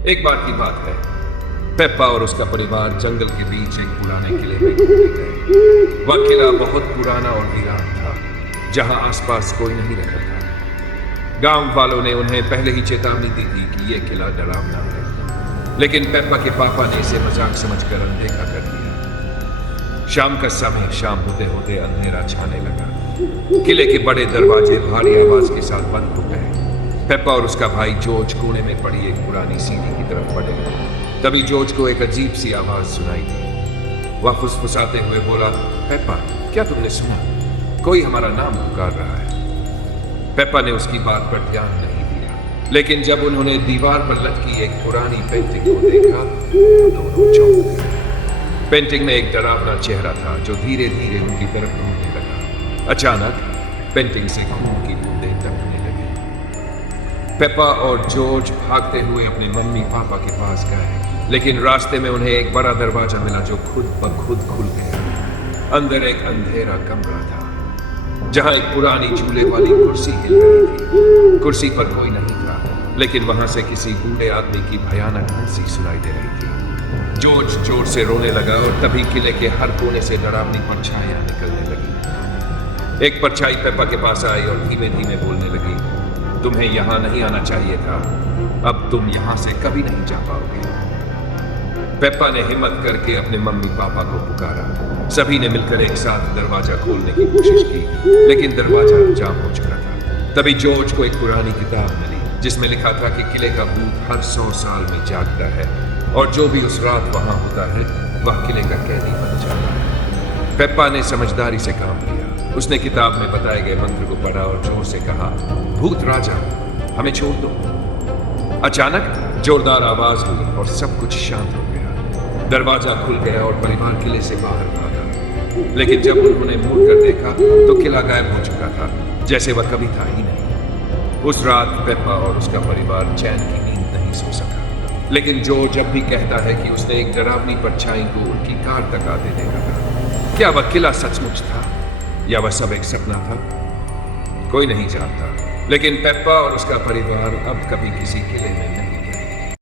एक बार की बात है, पेप्पा और उसका परिवार जंगल के बीच एक पुराने किले में घूमने गए। वह किला बहुत पुराना और वीरान था, जहां आसपास कोई नहीं रहता था। गांव वालों ने उन्हें पहले ही चेतावनी दी थी कि यह किला डरावना है, लेकिन पेप्पा के पापा ने इसे मजाक समझकर अनदेखा कर दिया। शाम का समय शाम होते होते अंधेरा छाने लगा। किले के बड़े दरवाजे भारी आवाज के साथ बंद हो गए। पेप्पा और उसका भाई जॉर्ज कोने में पड़ी एक पुरानी सीढ़ी की तरफ बढ़े। तभी जॉर्ज को एक अजीब सी आवाज सुनाई दी। वह फुसफुसाते हुए बोला, पेप्पा, क्या तुमने सुना? कोई हमारा नाम पुकार रहा है। पेप्पा ने उसकी बात पर ध्यान नहीं दिया, लेकिन जब उन्होंने दीवार पर लटकी एक पुरानी पेंटिंग को देखा, दोनों चौंक गए। पेंटिंग में एक डरावना चेहरा था जो धीरे धीरे उनकी तरफ घूमने लगा। अचानक पेंटिंग से खून की बूंदें टपकने लगी। पेप्पा और जॉर्ज भागते हुए अपने मम्मी पापा के पास गए, लेकिन रास्ते में उन्हें एक बड़ा दरवाजा मिला जो खुद ब खुद खुल गया। अंदर एक अंधेरा कमरा था, जहां एक पुरानी झूले वाली कुर्सी हिल रही थी। कुर्सी पर कोई नहीं था, लेकिन वहां से किसी बूढ़े आदमी की भयानक हंसी सुनाई दे रही थी। जॉर्ज जोर से रोने लगा और तभी किले के हर कोने से डरावनी परछाइयां निकलने लगी। एक परछाई पेप्पा के पास आई और धीमे धीमे बोलने लगी, तुम्हें यहां नहीं आना चाहिए था, अब तुम यहां से कभी नहीं जा पाओगे। पेप्पा ने हिम्मत करके अपने मम्मी पापा को पुकारा। सभी ने मिलकर एक साथ दरवाजा खोलने की कोशिश की, लेकिन दरवाजा जाम हो चुका था। तभी जॉर्ज को एक पुरानी किताब मिली, जिसमें लिखा था कि किले का भूत हर 100 साल में जागता है और जो भी उस रात वहां होता है वह किले का कैदी बन जाता है। पेप्पा ने समझदारी से काम लिया। उसने किताब में बताए गए मंत्र को पढ़ा और जोर से कहा, भूत राजा, हमें छोड़ दो। अचानक जोरदार आवाज हुई और सब कुछ शांत हो गया। दरवाजा खुल गया और परिवार किले से बाहर भागा, लेकिन जब उन्होंने मुड़कर देखा तो किला गायब हो चुका था, जैसे वह कभी था ही नहीं। उस रात पेप्पा और उसका परिवार चैन की नींद नहीं सो सका, लेकिन जॉर्ज अब भी कहता है कि उसने एक डरावनी परछाई को उनकी कार तक आते देखा था। क्या वह किला सचमुच था या वह सब एक सपना था? कोई नहीं जानता, लेकिन पेप्पा और उसका परिवार अब कभी किसी किले में